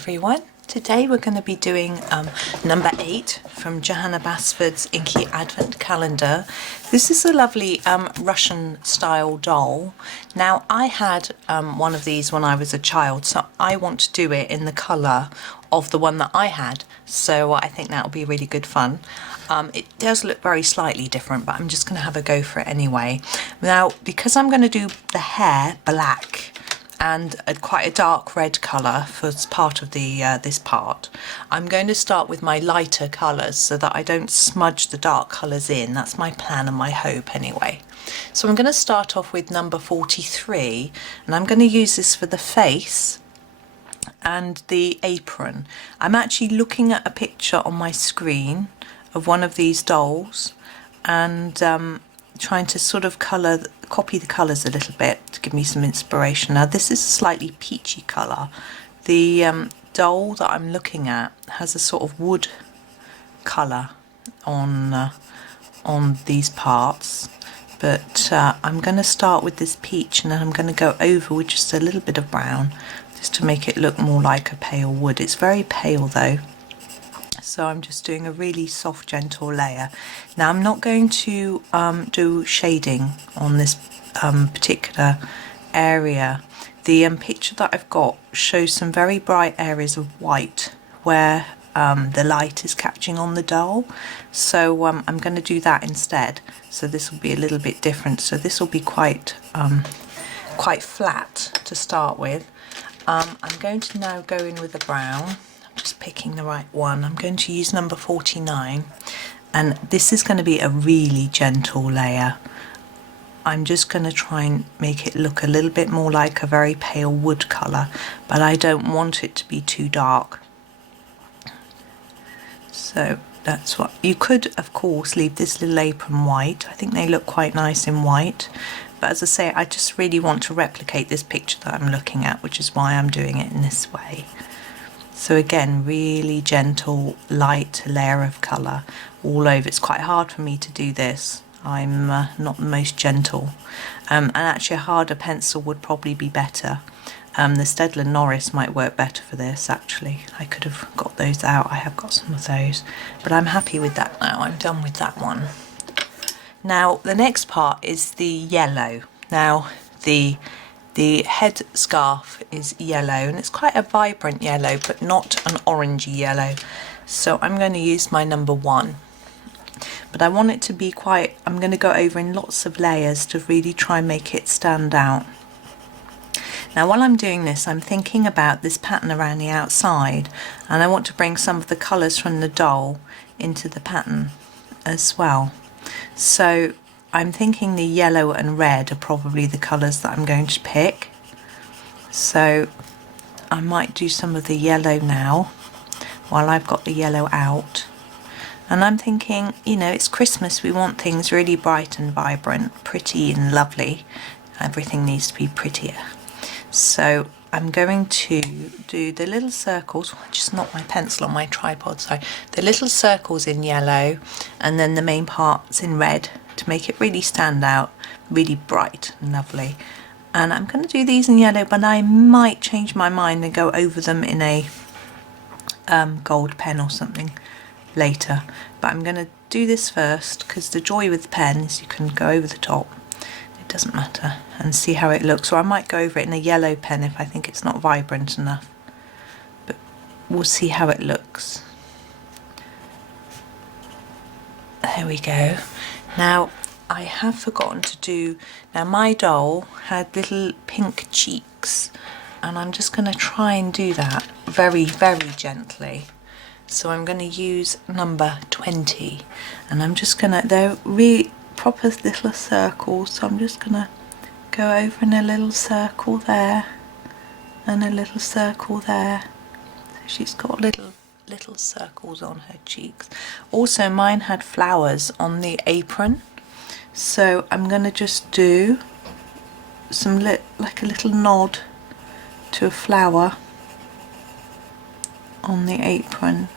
everyone. Today we're going to be doing number 8 from Johanna Basford's Inky Advent Calendar. This is a lovely Russian style doll. Now I had one of these when I was a child, so I want to do it in the colour of the one that I had, so I think that will be really good fun. It does look very slightly different, but I'm just going to have a go for it anyway. Now because I'm going to do the hair black and quite a dark red colour for part of the this part, I'm going to start with my lighter colours so that I don't smudge the dark colours in. That's my plan and my hope anyway. So I'm going to start off with number 43, and I'm going to use this for the face and the apron. I'm actually looking at a picture on my screen of one of these dolls and trying to sort of copy the colours a little bit to give me some inspiration. Now this is a slightly peachy colour. The doll that I'm looking at has a sort of wood colour on these parts, but I'm going to start with this peach and then I'm going to go over with just a little bit of brown just to make it look more like a pale wood. It's very pale though. So I'm just doing a really soft, gentle layer. Now I'm not going to do shading on this particular area. The picture that I've got shows some very bright areas of white where the light is catching on the doll. So I'm going to do that instead. So this will be a little bit different. So this will be quite flat to start with. I'm going to now go in with the brown. Just picking the right one. I'm going to use number 49, and this is going to be a really gentle layer. I'm just going to try and make it look a little bit more like a very pale wood colour, but I don't want it to be too dark. So that's what you could, of course, leave this little apron white. I think they look quite nice in white, but as I say, I just really want to replicate this picture that I'm looking at, which is why I'm doing it in this way. So again, really gentle, light layer of colour all over. It's quite hard for me to do this. I'm not the most gentle. And actually a harder pencil would probably be better. The Staedtler Noris might work better for this actually. I could have got those out. I have got some of those. But I'm happy with that now. I'm done with that one. Now the next part is the yellow. Now the head scarf is yellow, and it's quite a vibrant yellow but not an orangey yellow, so I'm going to use my number 1, but I want it to be I'm going to go over in lots of layers to really try and make it stand out. Now while I'm doing this, I'm thinking about this pattern around the outside, and I want to bring some of the colours from the doll into the pattern as well. So I'm thinking the yellow and red are probably the colours that I'm going to pick. So I might do some of the yellow now while I've got the yellow out. And I'm thinking, you know, it's Christmas, we want things really bright and vibrant, pretty and lovely. Everything needs to be prettier. So I'm going to do the little circles. I just knocked my pencil on my tripod, sorry. The little circles in yellow and then the main parts in red, to make it really stand out, really bright and lovely. And I'm going to do these in yellow, but I might change my mind and go over them in a gold pen or something later. But I'm going to do this first, because the joy with the pen is you can go over the top, it doesn't matter, and see how it looks. Or I might go over it in a yellow pen if I think it's not vibrant enough, but we'll see how it looks. There we go. Now I have forgotten to do, now my doll had little pink cheeks, and I'm just going to try and do that very, very gently. So I'm going to use number 20, and I'm just going to, they're really proper little circles, so I'm just going to go over in a little circle there and a little circle there. So she's got little circles on her cheeks. Also mine had flowers on the apron, so I'm going to just do some like a little nod to a flower on the apron.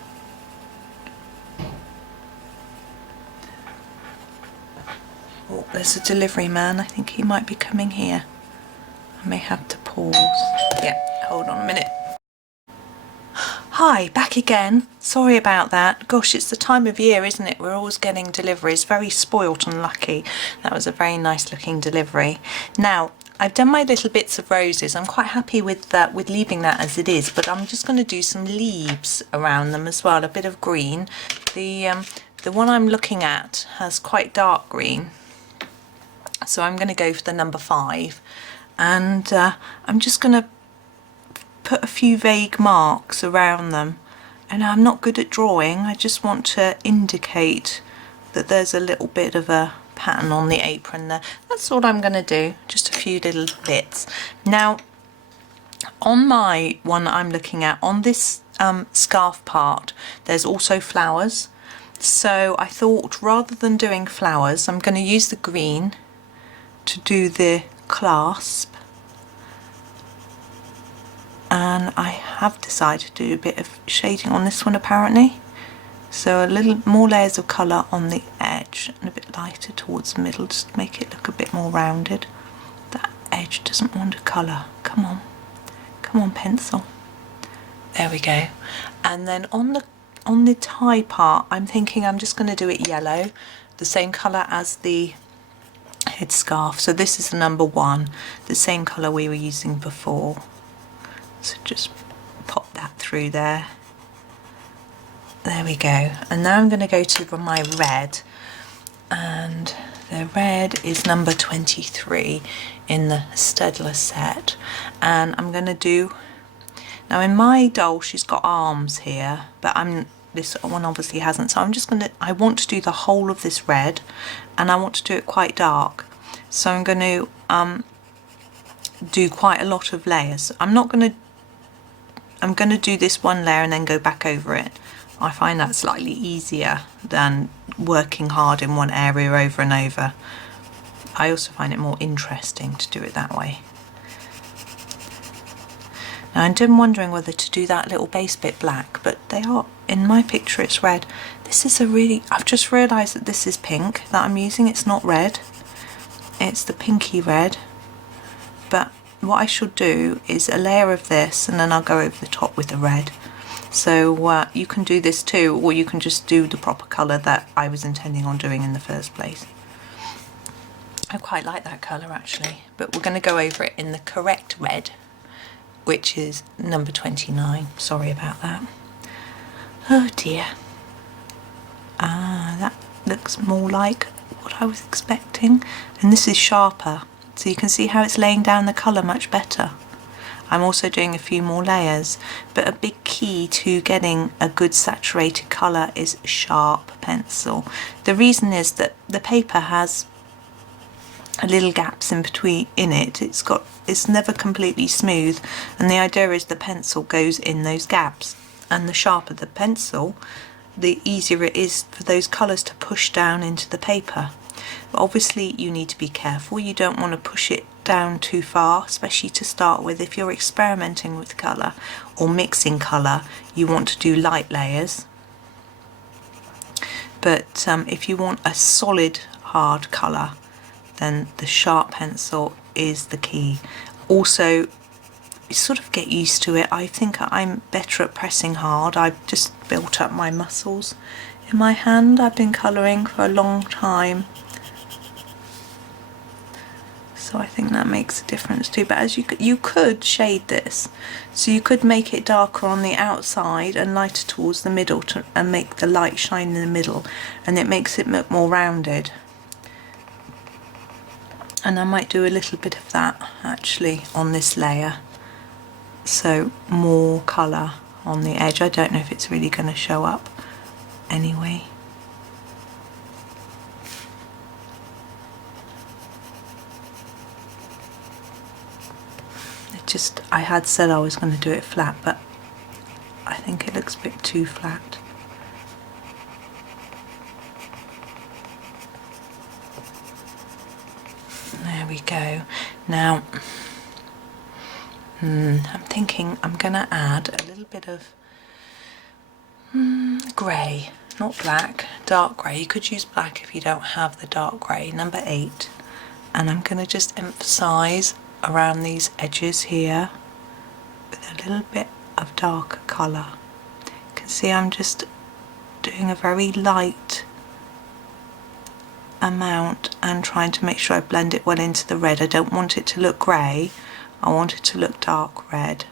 Oh, there's a delivery man. I think he might be coming here. I may have to pause. Yeah, hold on a minute. Hi, back again. Sorry about that. Gosh, it's the time of year, isn't it? We're always getting deliveries. Very spoilt and lucky. That was a very nice looking delivery. Now, I've done my little bits of roses. I'm quite happy with that, with leaving that as it is, but I'm just going to do some leaves around them as well, a bit of green. The one I'm looking at has quite dark green, so I'm going to go for the number 5, and I'm just going to put a few vague marks around them. And I'm not good at drawing, I just want to indicate that there's a little bit of a pattern on the apron there. That's all I'm going to do, just a few little bits. Now on my one I'm looking at, on this scarf part, there's also flowers, so I thought rather than doing flowers I'm going to use the green to do the clasp. And I have decided to do a bit of shading on this one apparently. So a little more layers of colour on the edge and a bit lighter towards the middle, just to make it look a bit more rounded. That edge doesn't want a colour. Come on pencil. There we go. And then on the tie part, I'm thinking I'm just going to do it yellow, the same colour as the headscarf. So this is the number 1, the same colour we were using before. So just pop that through there. There we go. And now I'm going to go to my red, and the red is number 23 in the Staedtler set. And I'm going to do, now in my doll she's got arms here, but this one obviously hasn't, so I'm just going to, I want to do the whole of this red, and I want to do it quite dark. So I'm going to do quite a lot of layers. I'm going to do this one layer and then go back over it. I find that slightly easier than working hard in one area over and over. I also find it more interesting to do it that way. Now I'm wondering whether to do that little base bit black, but they are, in my picture it's red. This is a really, I've just realised that this is pink that I'm using, it's not red. It's the pinky red, but what I should do is a layer of this and then I'll go over the top with the red. So you can do this too, or you can just do the proper colour that I was intending on doing in the first place. I quite like that colour actually, but we're going to go over it in the correct red, which is number 29. Sorry about that. Oh dear. That looks more like what I was expecting, and this is sharper. So you can see how it's laying down the colour much better. I'm also doing a few more layers, but a big key to getting a good saturated colour is sharp pencil. The reason is that the paper has a little gaps in between in it. It's never completely smooth, and the idea is the pencil goes in those gaps, and the sharper the pencil, the easier it is for those colours to push down into the paper. But obviously you need to be careful, you don't want to push it down too far, especially to start with. If you're experimenting with colour or mixing colour, you want to do light layers. But if you want a solid hard colour, then the sharp pencil is the key. Also, you sort of get used to it. I think I'm better at pressing hard. I've just built up my muscles in my hand. I've been colouring for a long time, so I think that makes a difference too. But as you could shade this, so you could make it darker on the outside and lighter towards the middle and make the light shine in the middle, and it makes it look more rounded. And I might do a little bit of that actually on this layer, so more colour on the edge. I don't know if it's really going to show up anyway. I had said I was going to do it flat, but I think it looks a bit too flat. There we go. Now I'm thinking I'm going to add a little bit of grey, not black, dark grey. You could use black if you don't have the dark grey, number 8. And I'm going to just emphasise around these edges here with a little bit of darker colour, can see I'm just doing a very light amount and trying to make sure I blend it well into the red. I don't want it to look grey, I want it to look dark red.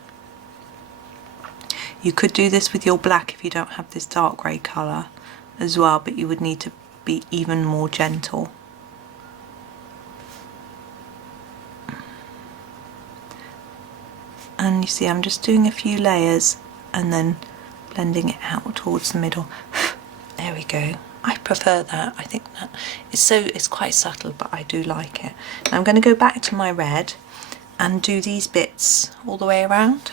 You could do this with your black if you don't have this dark grey colour as well, but you would need to be even more gentle. And you see I'm just doing a few layers and then blending it out towards the middle. There we go. I prefer that. I think that it's quite subtle, but I do like it. Now I'm going to go back to my red and do these bits all the way around.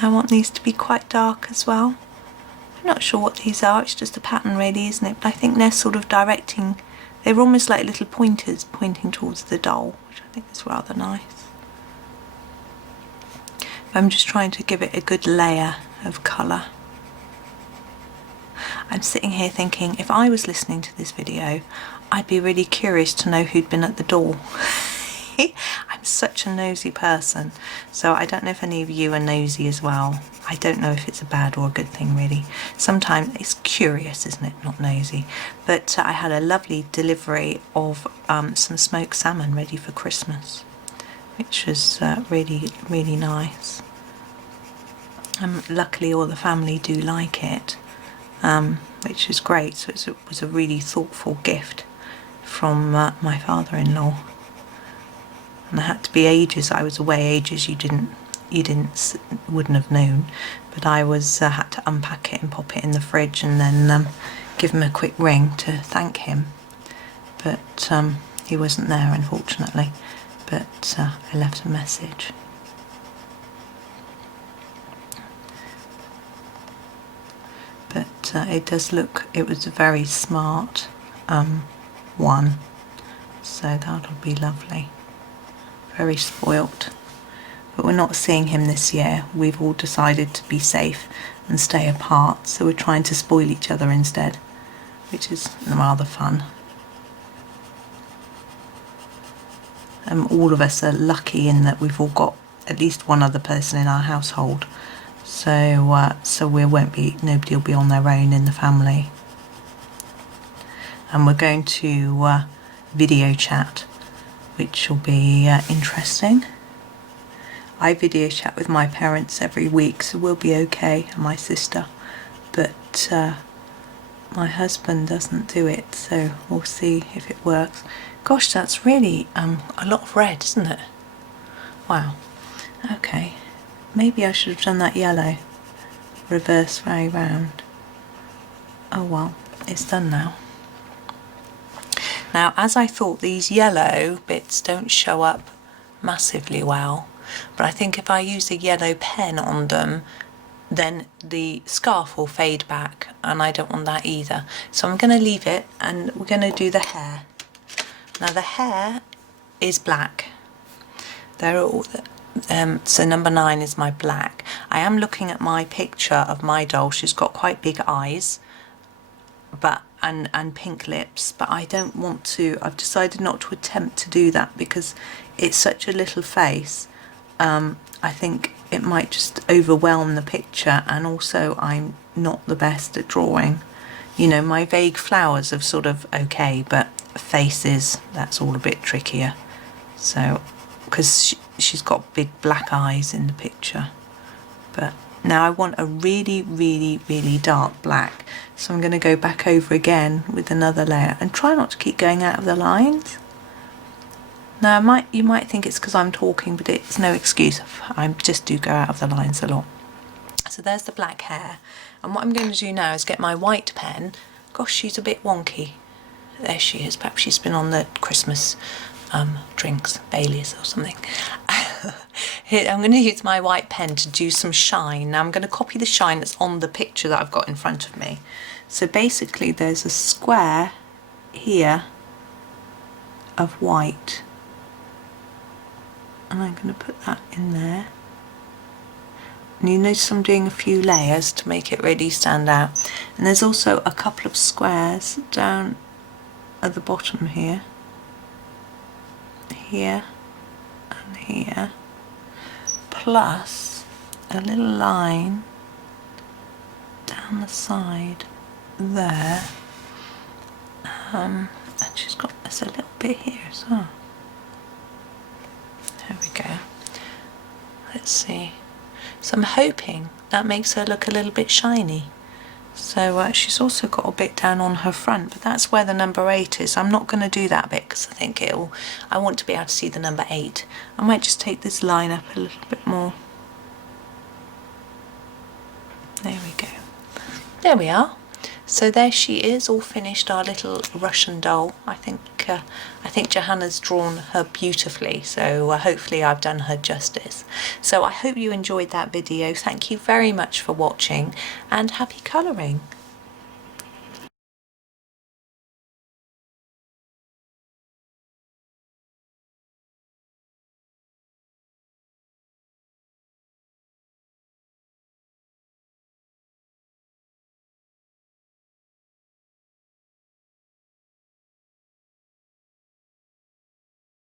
I want these to be quite dark as well. I'm not sure what these are, it's just a pattern really, isn't it? But I think they're sort of directing, they're almost like little pointers pointing towards the doll, which I think is rather nice. I'm just trying to give it a good layer of colour. I'm sitting here thinking, if I was listening to this video, I'd be really curious to know who'd been at the door. I'm such a nosy person, so I don't know if any of you are nosy as well. I don't know if it's a bad or a good thing really. Sometimes it's curious, isn't it, not nosy. But I had a lovely delivery of some smoked salmon ready for Christmas, which was really, really nice. Luckily all the family do like it, which is great. So it was a really thoughtful gift from my father-in-law. And there had to be ages, I was away ages, you wouldn't have known, but I was had to unpack it and pop it in the fridge and then give him a quick ring to thank him. But he wasn't there unfortunately, but I left a message. But it does look, it was a very smart one, so that'll be lovely. Very spoilt, but we're not seeing him this year. We've all decided to be safe and stay apart, so we're trying to spoil each other instead, which is rather fun. All of us are lucky in that we've all got at least one other person in our household, so nobody will be on their own in the family. And we're going to video chat, which will be interesting. I video chat with my parents every week, so we'll be okay, and my sister, but my husband doesn't do it, so we'll see if it works. Gosh, that's really a lot of red, isn't it? Wow. Okay, maybe I should have done that yellow, reverse way round. Oh well, it's done now. Now, as I thought, these yellow bits don't show up massively well, but I think if I use a yellow pen on them, then the scarf will fade back, and I don't want that either. So I'm going to leave it, and we're going to do the hair. Now the hair is black. They're all, so number 9 is my black. I am looking at my picture of my doll. She's got quite big eyes, but and pink lips, but I don't want to, I've decided not to attempt to do that because it's such a little face. I think it might just overwhelm the picture, and also I'm not the best at drawing. You know, my vague flowers are sort of okay, but faces, that's all a bit trickier. So, because she's got big black eyes in the picture. But now I want a really, really, really dark black. So I'm going to go back over again with another layer and try not to keep going out of the lines. Now you might think it's because I'm talking, but it's no excuse. I just do go out of the lines a lot. So there's the black hair. And what I'm going to do now is get my white pen. Gosh, she's a bit wonky. There she is. Perhaps she's been on the Christmas drinks, Baileys or something. Here, I'm going to use my white pen to do some shine. Now I'm going to copy the shine that's on the picture that I've got in front of me. So basically there's a square here of white, and I'm going to put that in there. And you notice I'm doing a few layers to make it really stand out. And there's also a couple of squares down at the bottom here, here and here, plus a little line down the side there, and she's got this a little bit here as well. There we go. Let's see. So I'm hoping that makes her look a little bit shiny. So she's also got a bit down on her front, but that's where the number 8 is. I'm not going to do that bit because I think I want to be able to see the number 8. I might just take this line up a little bit more. There we go. There we are. So there she is, all finished, our little Russian doll. I think Johanna's drawn her beautifully, so hopefully I've done her justice. So I hope you enjoyed that video. Thank you very much for watching, and happy colouring.